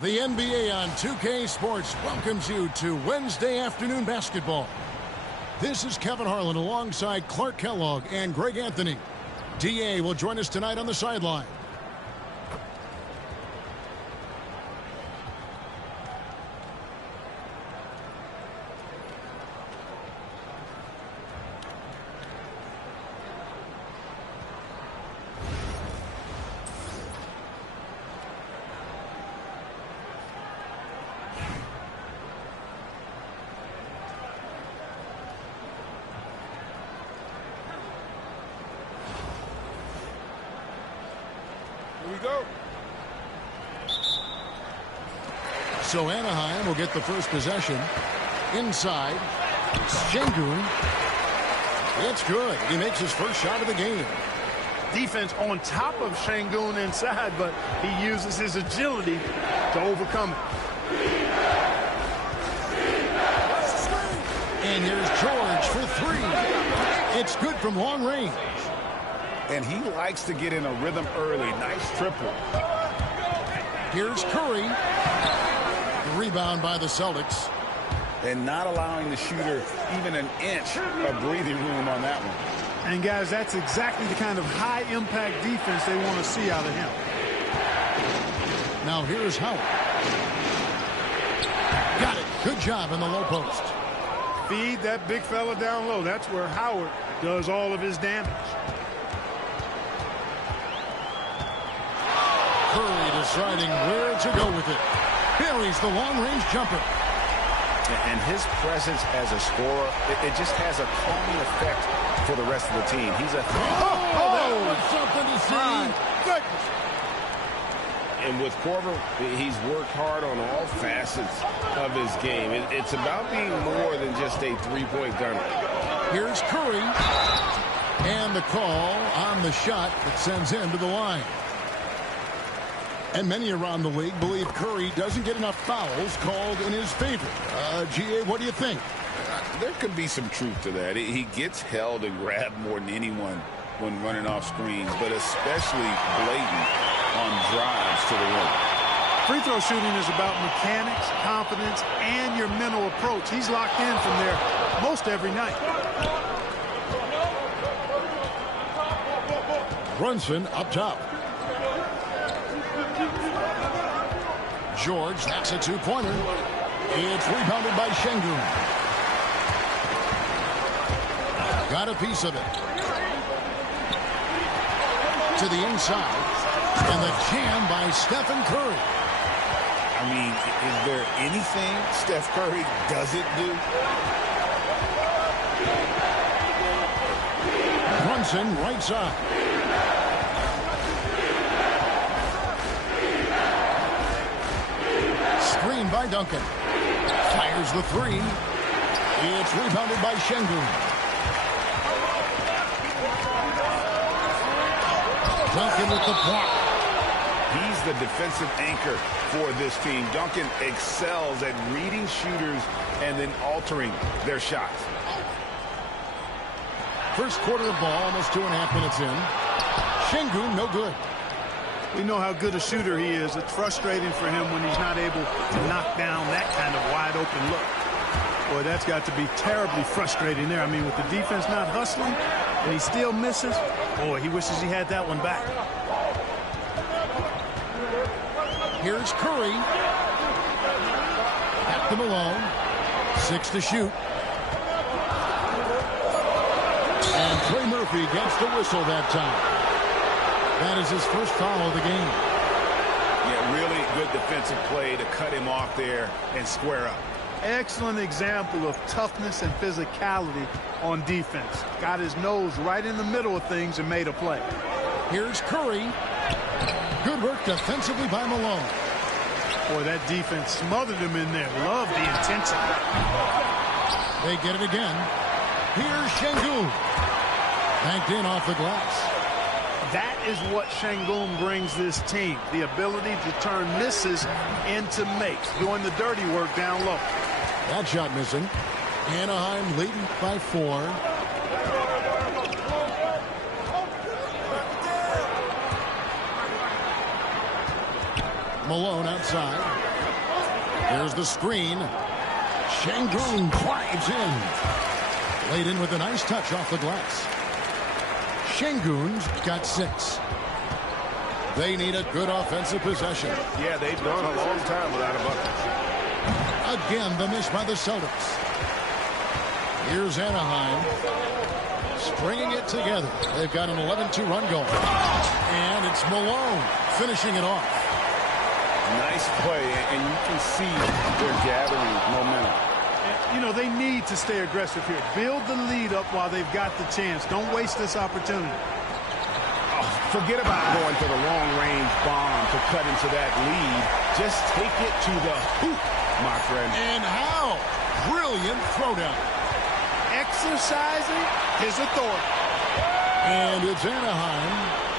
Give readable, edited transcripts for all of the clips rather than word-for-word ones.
The NBA on 2K Sports welcomes you to Wednesday afternoon basketball. This is Kevin Harlan alongside Clark Kellogg and Greg Anthony. DA will join us tonight on the sideline. So Anaheim will get the first possession. Inside, Şengün. It's good. He makes his first shot of the game. Defense on top of Şengün inside, but he uses his agility to overcome it. And here's George for three. It's good from long range. And he likes to get in a rhythm early. Nice triple. Here's Curry. Rebound by the Celtics. And not allowing the shooter even an inch of breathing room on that one. And, guys, that's exactly the kind of high-impact defense they want to see out of him. Now here's Howard. Got it. Good job in the low post. Feed that big fella down low. That's where Howard does all of his damage. Curry deciding where to go with it. Buries the long-range jumper. And his presence as a scorer, it just has a calming effect for the rest of the team. He's a... that was something to see. Goodness. And with Korver, he's worked hard on all facets of his game. It's about being more than just a three-point gunner. Here's Curry. And the call on the shot that sends him to the line. And many around the league believe Curry doesn't get enough fouls called in his favor. GA, what do you think? There could be some truth to that. He gets held and grabbed more than anyone when running off screens, but especially blatant on drives to the rim. Free throw shooting is about mechanics, confidence, and your mental approach. He's locked in from there most every night. Brunson up top. George, that's a two-pointer. It's rebounded by Şengün. Got a piece of it. To the inside. And the jam by Stephen Curry. I mean, is there anything Steph Curry doesn't do? Brunson, right side. Screen by Duncan. Fires the three. It's rebounded by Şengün. Duncan with the block. He's the defensive anchor for this team. Duncan excels at reading shooters and then altering their shots. First quarter of ball, almost 2.5 minutes in. Şengün, no good. We know how good a shooter he is. It's frustrating for him when he's not able to knock down that kind of wide-open look. Boy, that's got to be terribly frustrating there. I mean, with the defense not hustling and he still misses, boy, he wishes he had that one back. Here's Curry. Back to Malone. 6 to shoot. And Trey Murphy gets the whistle that time. That is his first foul of the game. Yeah, really good defensive play to cut him off there and square up. Excellent example of toughness and physicality on defense. Got his nose right in the middle of things and made a play. Here's Curry. Good work defensively by Malone. Boy, that defense smothered him in there. Love the intensity. They get it again. Here's Şengün. Banked in off the glass. That is what Şengün brings this team, the ability to turn misses into makes, doing the dirty work down low. That shot missing. Anaheim leading by 4. Malone outside. Here's the screen. Şengün drives in. Laid in with a nice touch off the glass. Şengün's got 6. They need a good offensive possession. Yeah, they've gone a long time without a bucket. Again, the miss by the Celtics. Here's Anaheim. Springing it together. They've got an 11-2 run going. And it's Malone finishing it off. Nice play, and you can see they're gathering momentum. You know, they need to stay aggressive here. Build the lead up while they've got the chance. Don't waste this opportunity. Oh, forget about going for the long-range bomb to cut into that lead. Just take it to the hoop, my friend. And how? Brilliant throwdown. Exercising his authority. And it's Anaheim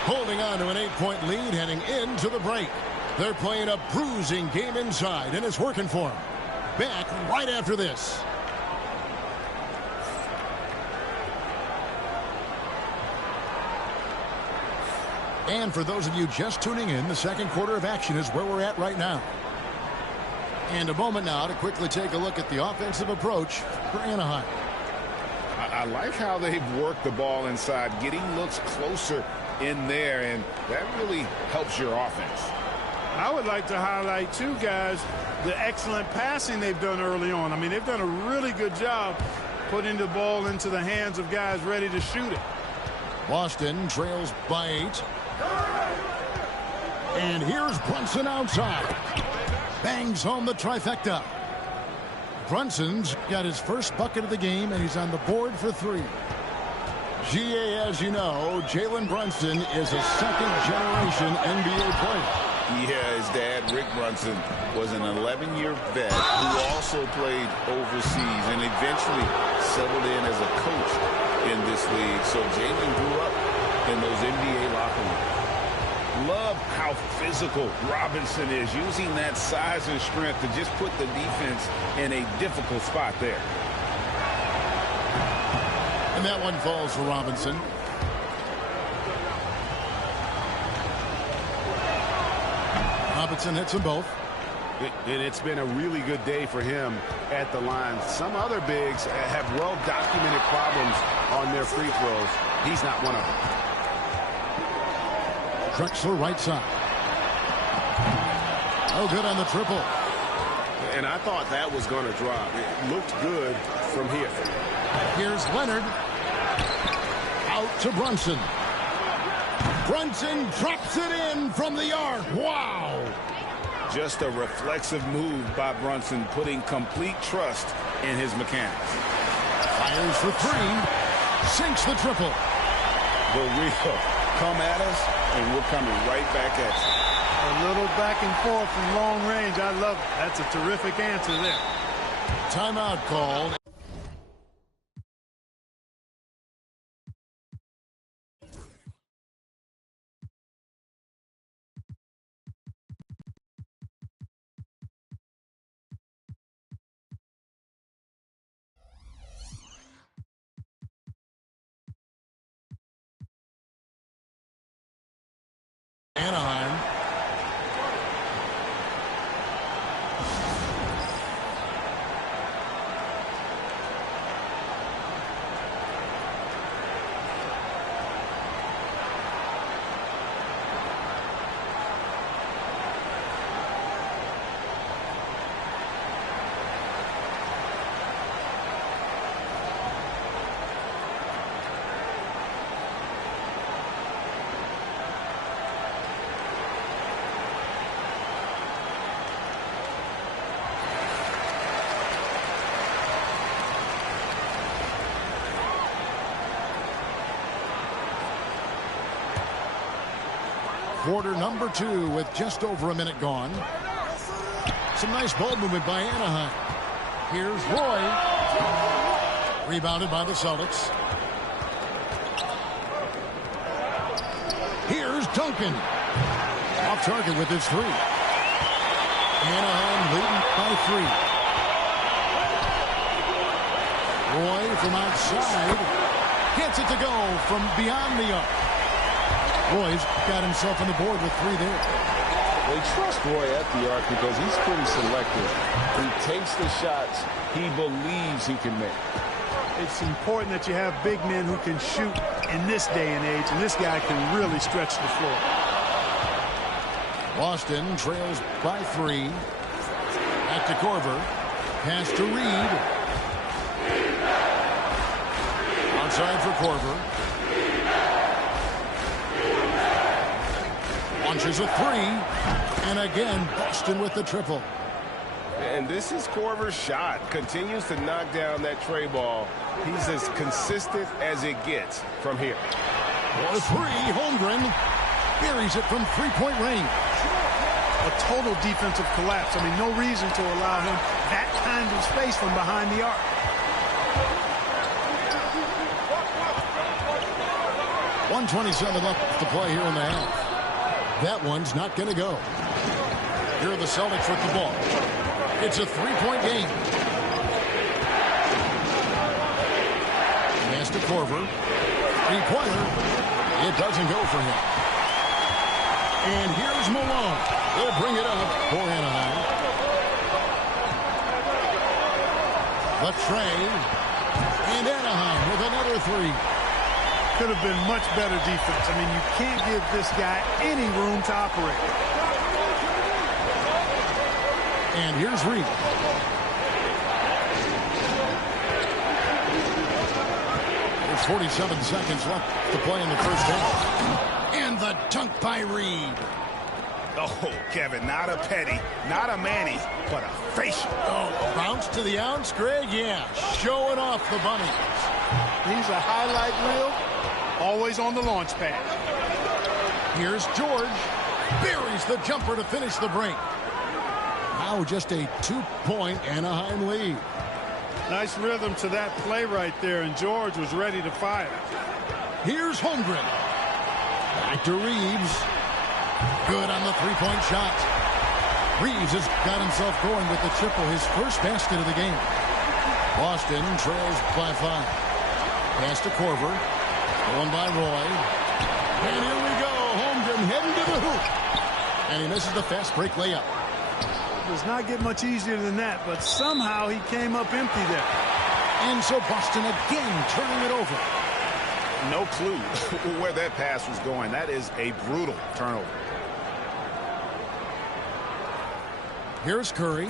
holding on to an 8-point lead heading into the break. They're playing a bruising game inside, and it's working for them. Back right after this. And for those of you just tuning in, the second quarter of action is where we're at right now. And a moment now to quickly take a look at the offensive approach for Anaheim. I like how they've worked the ball inside, getting looks closer in there, and that really helps your offense. I would like to highlight, too, guys, the excellent passing they've done early on. I mean, they've done a really good job putting the ball into the hands of guys ready to shoot it. Boston trails by 8. And here's Brunson outside. Bangs home the trifecta. Brunson's got his first bucket of the game, and he's on the board for 3. GA, as you know, Jalen Brunson is a second-generation NBA player. Yeah, his dad, Rick Brunson, was an 11-year vet who also played overseas and eventually settled in as a coach in this league. So Jalen grew up in those NBA locker rooms. Love how physical Robinson is, using that size and strength to just put the defense in a difficult spot there. And that one falls for Robinson. Robinson hits them both. And it's been a really good day for him at the line. Some other bigs have well-documented problems on their free throws. He's not one of them. Drexler right side. Oh, good on the triple. And I thought that was going to drop. It looked good from here. Here's Leonard. Out to Brunson. Brunson drops it in from the arc. Wow. Just a reflexive move by Brunson, putting complete trust in his mechanics. Fires for 3. Sinks the triple. The wheel. Come at us, and we're coming right back at you. A little back and forth from long range. I love it. That's a terrific answer there. Timeout called. Anaheim. Quarter number 2 with just over a minute gone. Some nice ball movement by Anaheim. Here's Roy. Rebounded by the Celtics. Here's Duncan. Off target with his 3. Anaheim leading by 3. Roy from outside. Gets it to go from beyond the arc. Roy's got himself on the board with 3 there. They trust Roy at the arc because he's pretty selective. He takes the shots he believes he can make. It's important that you have big men who can shoot in this day and age, and this guy can really stretch the floor. Boston trails by 3. Back to Korver. Pass to Reed. Outside for Korver. Launches a 3. And again, Boston with the triple. And this is Korver's shot. Continues to knock down that tray ball. He's as consistent as it gets from here. For 3, Holmgren buries it from three-point range. A total defensive collapse. I mean, no reason to allow him that kind of space from behind the arc. .127 left to play here in the half. That one's not going to go. Here are the Celtics with the ball. It's a three-point game. Pass to Korver. Three-pointer. It doesn't go for him. And here's Malone. They'll bring it up for Anaheim. Latre. And Anaheim with another 3. Could have been much better defense. I mean, you can't give this guy any room to operate. And here's Reed. There's 47 seconds left to play in the first half. And the dunk by Reed. Oh, Kevin, not a petty, not a Manny, but a facial. Oh, bounce to the ounce, Greg? Yeah, showing off the bunnies. He's a highlight reel, always on the launch pad. Here's George. Buries the jumper to finish the break. Now just a 2-point Anaheim lead. Nice rhythm to that play right there, and George was ready to fire. Here's Holmgren. Back to Reeves. Good on the three-point shot. Reeves has got himself going with the triple, his first basket of the game. Boston trails by 5. Pass to Korver. Going by Roy. And here we go. Holmgren heading to the hoop. And he misses the fast break layup. Does not get much easier than that, but somehow he came up empty there. And so Boston again turning it over. No clue where that pass was going. That is a brutal turnover. Here's Curry.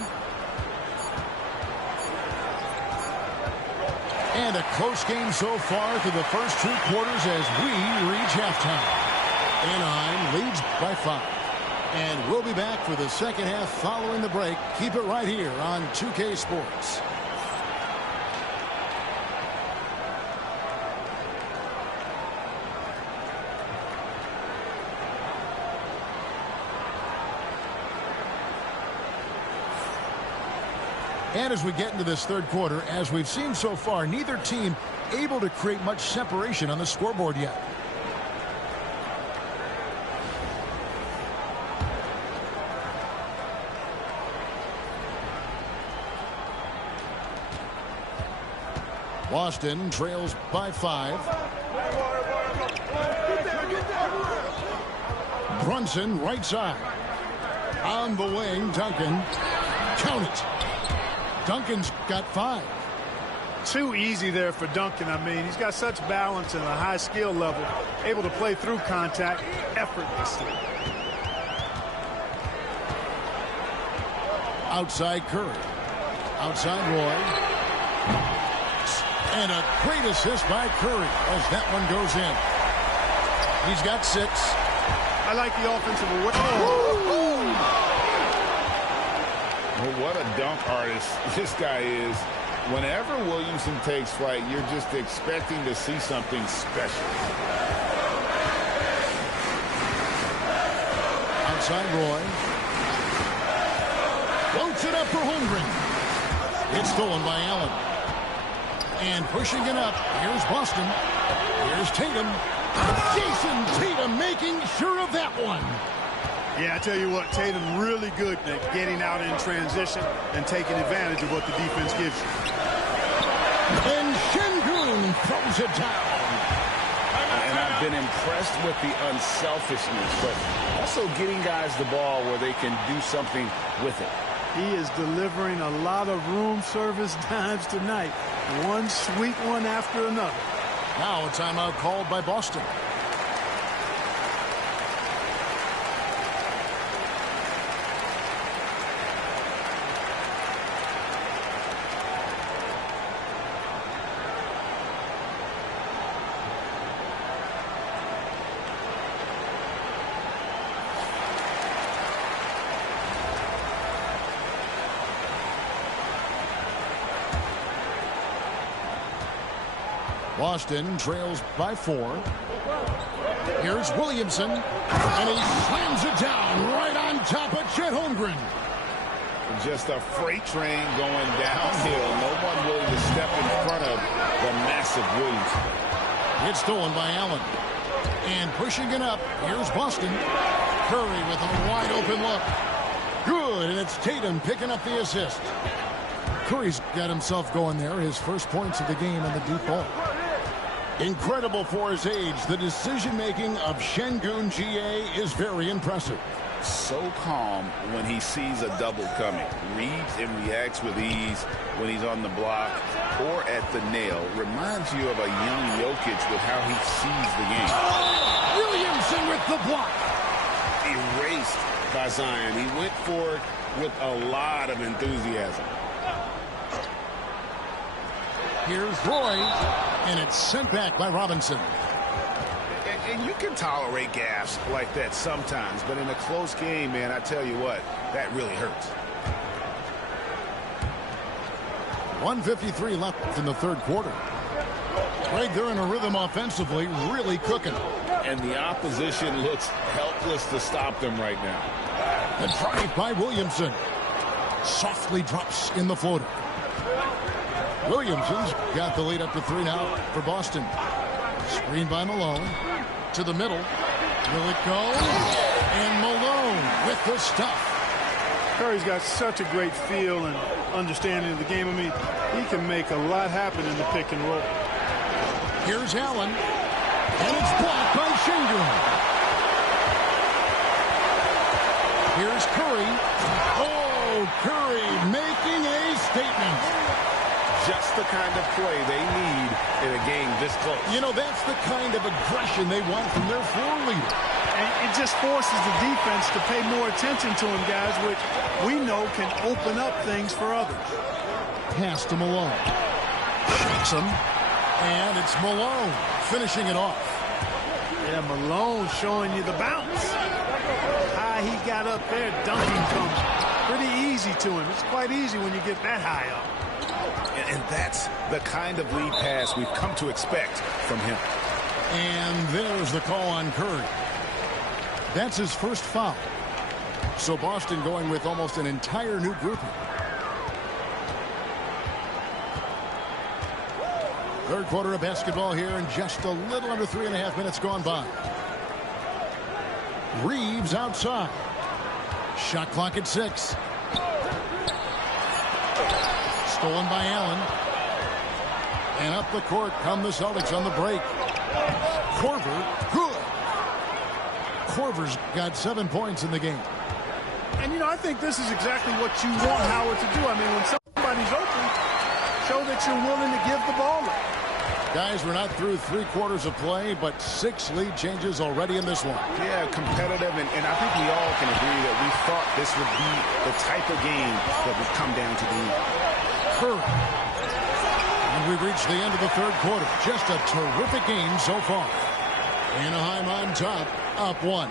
And a close game so far through the first 2 quarters as we reach halftime. Anaheim leads by 5. And we'll be back for the second half following the break. Keep it right here on 2K Sports. And as we get into this third quarter, as we've seen so far, neither team able to create much separation on the scoreboard yet. Boston trails by 5. Brunson right side. On the wing, Duncan. Count it. Duncan's got 5. Too easy there for Duncan. I mean, he's got such balance and a high skill level, able to play through contact effortlessly. Outside Curry. Outside Roy. And a great assist by Curry as that one goes in. He's got 6. I like the offensive away. Well, what a dunk artist this guy is. Whenever Williamson takes flight, you're just expecting to see something special. Outside Roy. Floats it up for Holmgren. It's stolen by Allen. And pushing it up. Here's Boston. Here's Tatum. Jason Tatum making sure of that one. Yeah, I tell you what, Tatum really good at getting out in transition and taking advantage of what the defense gives you. And Şengün throws it down. And I been impressed with the unselfishness, but also getting guys the ball where they can do something with it. He is delivering a lot of room service dimes tonight. One sweet one after another. Now a timeout called by Boston. Boston trails by 4. Here's Williamson, and he slams it down right on top of Chet Holmgren. Just a freight train going downhill. No one willing to step in front of the massive Williamson. It's stolen by Allen. And pushing it up, here's Boston. Curry with a wide open look. Good, and it's Tatum picking up the assist. Curry's got himself going there, his first points of the game on the deep ball. Incredible for his age, the decision-making of Şengün GA is very impressive. So calm when he sees a double coming. Reads and reacts with ease when he's on the block or at the nail. Reminds you of a young Jokic with how he sees the game. Williamson with the block. Erased by Zion. He went for it with a lot of enthusiasm. Here's Roy, and it's sent back by Robinson. And you can tolerate gaffes like that sometimes, but in a close game, man, I tell you what, that really hurts. 1:53 left in the third quarter. Greg, they're in a rhythm offensively, really cooking. And the opposition looks helpless to stop them right now. The drive by Williamson. Softly drops in the floater. Williamson's got the lead up to 3 now for Boston. Screen by Malone. To the middle. Will it go? And Malone with the stuff. Curry's got such a great feel and understanding of the game. I mean, he can make a lot happen in the pick and roll. Here's Allen. And it's blocked by Şengün. Here's Curry. Oh, Curry making a statement. Just the kind of play they need in a game this close. You know, that's the kind of aggression they want from their floor leader. And it just forces the defense to pay more attention to him, guys, which we know can open up things for others. Pass to Malone. Shakes him. And it's Malone finishing it off. Yeah, Malone showing you the bounce. High he got up there, dunking comes pretty easy to him. It's quite easy when you get that high up. And that's the kind of lead pass we've come to expect from him. And there's the call on Curry. That's his first foul. So Boston going with almost an entire new grouping. Third quarter of basketball here, and just a little under 3.5 minutes gone by. Reeves outside. Shot clock at 6. Stolen by Allen. And up the court come the Celtics on the break. Korver, good. Korver's got 7 points in the game. And, you know, I think this is exactly what you want Howard to do. I mean, when somebody's open, show that you're willing to give the ball up. Guys, we're not through 3 quarters of play, but 6 lead changes already in this one. Yeah, competitive, and I think we all can agree that we thought this would be the type of game that would come down to the end. And we've reached the end of the third quarter. Just a terrific game so far. Anaheim on top, up 1.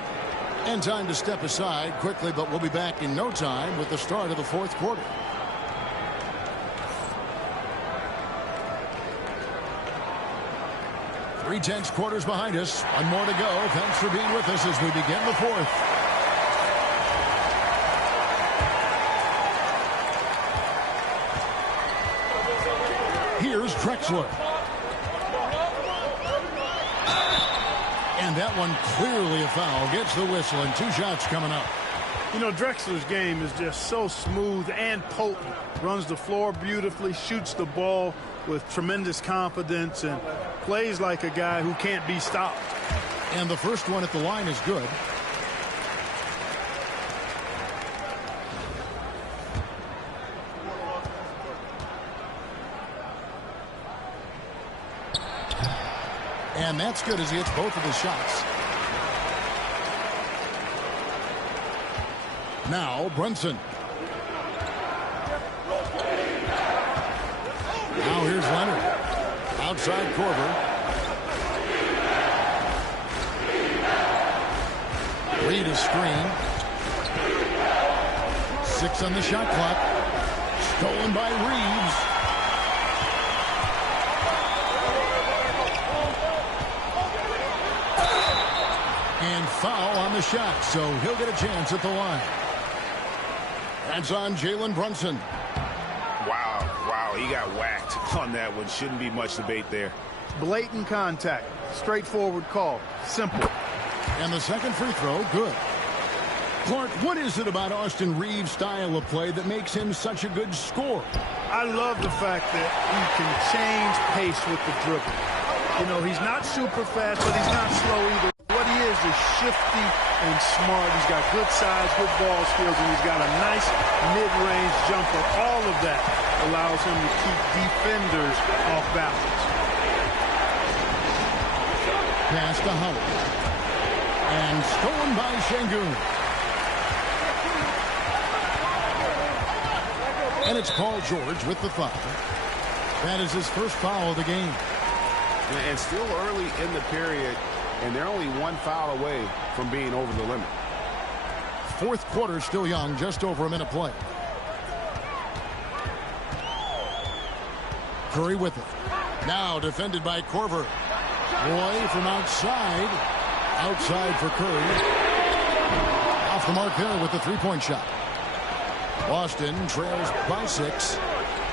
And time to step aside quickly, but we'll be back in no time with the start of the fourth quarter. Three-tenths quarters behind us. 1 more to go. Thanks for being with us as we begin the fourth. Here's Drexler. And that one clearly a foul. Gets the whistle, and 2 shots coming up. You know, Drexler's game is just so smooth and potent. Runs the floor beautifully, shoots the ball with tremendous confidence, and plays like a guy who can't be stopped. And the first one at the line is good. And that's good as he hits both of his shots. Now Brunson. Now here's Leonard. Outside Korver. Reed is screen. 6 on the shot clock. Stolen by Reeves. And foul on the shot, so he'll get a chance at the line. That's on Jalen Brunson. Wow, he got whacked on that one. Shouldn't be much debate there. Blatant contact. Straightforward call. Simple. And the second free throw, good. Clark, what is it about Austin Reeves' style of play that makes him such a good scorer? I love the fact that he can change pace with the dribble. You know, he's not super fast, but he's not slow either. What he is shifty and smart. He's got good size, good ball skills, and he's got a nice mid-range jumper. All of that allows him to keep defenders off balance. Pass to Howard. And stolen by Şengün. And it's Paul George with the foul. That is his first foul of the game. And still early in the period, and they're only one foul away from being over the limit. Fourth quarter still young, just over a minute play. Curry with it. Now defended by Korver. Roy from outside. Outside for Curry. Off the mark there with the three-point shot. Boston trails by 6.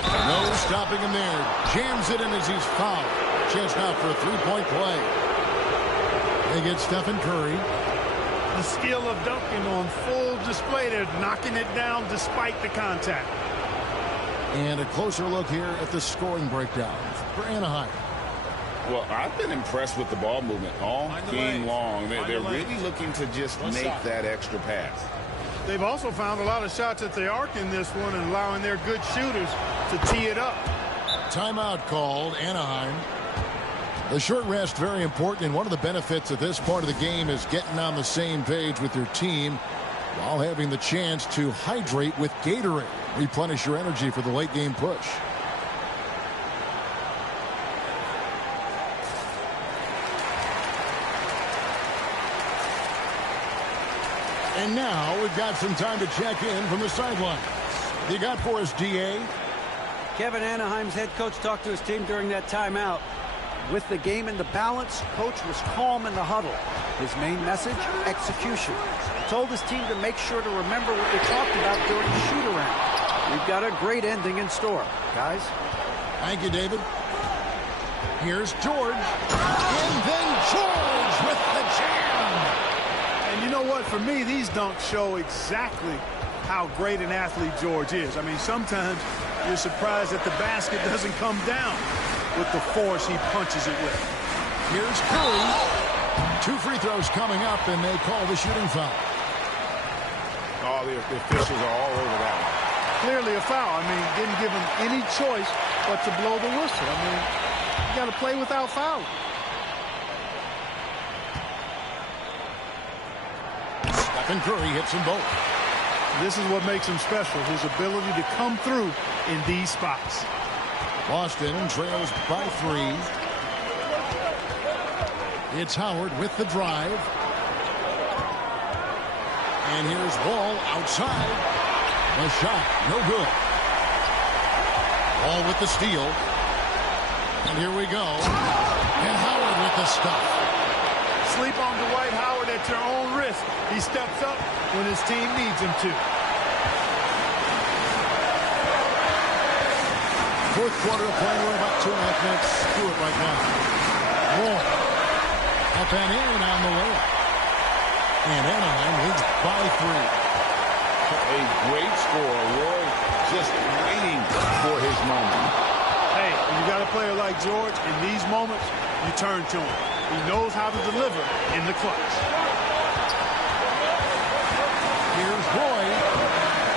No stopping him there. Jams it in as he's fouled. Chance now for a three-point play. They get Stephen Curry. The skill of dunking on full display. They're knocking it down despite the contact. And a closer look here at the scoring breakdown for Anaheim. Well, I've been impressed with the ball movement all game long. They're really looking to just make that extra pass. They've also found a lot of shots at the arc in this one and allowing their good shooters to tee it up. Timeout called, Anaheim. The short rest, very important, and one of the benefits of this part of the game is getting on the same page with your team while having the chance to hydrate with Gatorade. Replenish your energy for the late game push. And now we've got some time to check in from the sidelines. You got for us, DA? Kevin, Anaheim's head coach talked to his team during that timeout. With the game in the balance, coach was calm in the huddle. His main message, execution. Told his team to make sure to remember what they talked about during the shoot-around. We've got a great ending in store, guys. Thank you, David. Here's George. And then George with the jam. And you know what? For me, these dunks show exactly how great an athlete George is. I mean, sometimes you're surprised that the basket doesn't come down with the force he punches it with. Here's Curry. 2 free throws coming up, and they call the shooting foul. Oh, the officials are all over that one. Clearly a foul. I mean, didn't give him any choice but to blow the whistle. I mean, you got to play without fouling. Stephen Curry hits them both. This is what makes him special, his ability to come through in these spots. Boston trails by 3. It's Howard with the drive. And here's Wall outside. The shot, no good. Wall with the steal. And here we go. And Howard with the stuff. Sleep on Dwight Howard at your own risk. He steps up when his team needs him to. Fourth quarter of play. We're about 2.5 minutes through it right now. Roy. Up and in on the layup. And Anaheim leads by 3. A great score. Roy just waiting for his moment. Hey, when you got a player like George, in these moments, you turn to him. He knows how to deliver in the clutch. Here's Roy,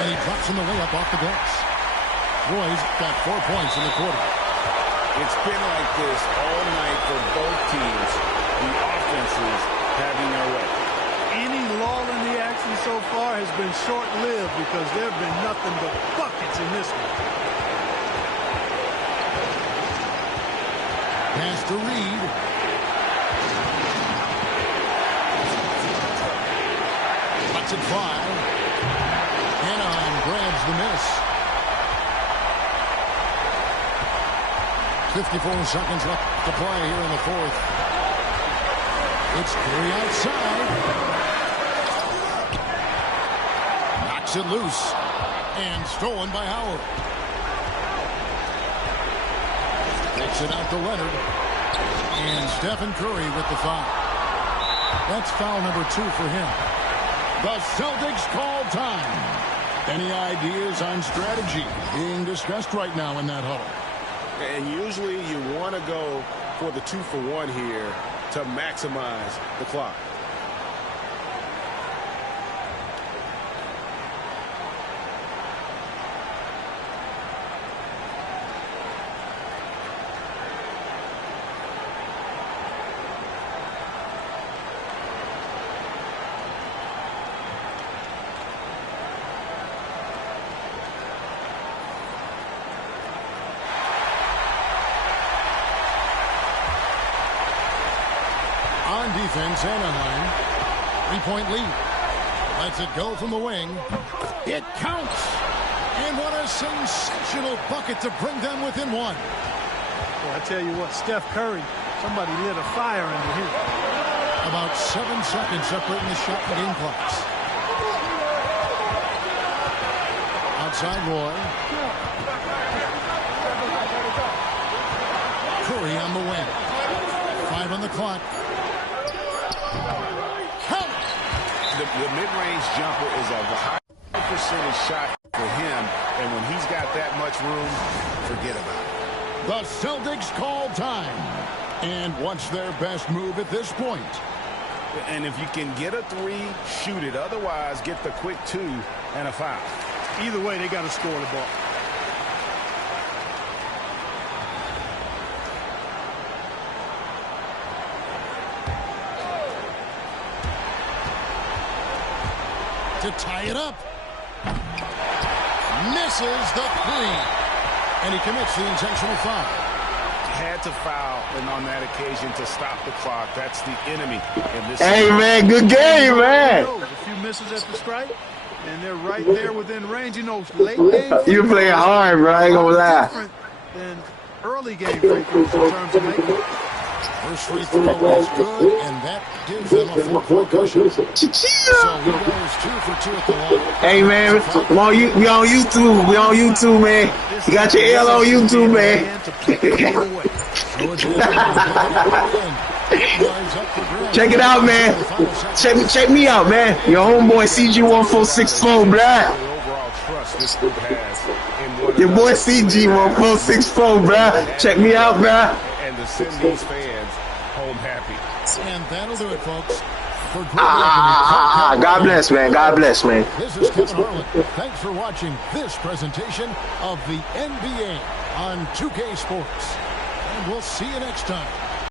and he drops in the layup off the glass. Roy's got 4 points in the quarter. It's been like this all night for both teams. The offenses having their way. Any lull in the action so far has been short-lived because there have been nothing but buckets in this one. Pass to Reed. Lets it fly. Anaheim grabs the miss. 54 seconds left to play here in the fourth. It's Curry outside. Knocks it loose. And stolen by Howard. Takes it out to Leonard. And Stephen Curry with the foul. That's foul number 2 for him. The Celtics call time. Any ideas on strategy being discussed right now in that huddle? And usually you want to go for the 2-for-1 here to maximize the clock. On defense, Anaheim. 3-point lead. Lets it go from the wing. It counts. And what a sensational bucket to bring them within one. Well, I tell you what, Steph Curry, somebody lit a fire under him. About 7 seconds separating the shot and game clocks. Outside Roy. Curry on the wing. 5 on the clock. The mid-range jumper is a high percentage shot for him, and when he's got that much room, forget about it. The Celtics call time. And what's their best move at this point? And if you can get a 3, shoot it. Otherwise, get the quick 2 and a foul. Either way, they got to score the ball. To tie it up. Misses the 3. And he commits the intentional foul. Had to foul, and on that occasion to stop the clock. That's the enemy in this. Hey, man, good game, man. A few misses at the strike, and they're right there within range. You know, late game. You playing hard, bro. I ain't gonna lie. Different than early game free throws in terms of making. First free throw is good, and that gives them a 4-point cushion. So he goes 2 for 2 at the line. Hey, man, we on YouTube. We on YouTube, man. You got your L on YouTube, man. Check it out, man. Check me out, man. Your homeboy Cg1464, bruh. Your boy Cg1464, bruh. Check me out, bruh. And to send these fans home happy. And that'll do it, folks. God bless, man. God bless, man. This is Kevin Harlan. Thanks for watching this presentation of the NBA on 2K Sports. And we'll see you next time.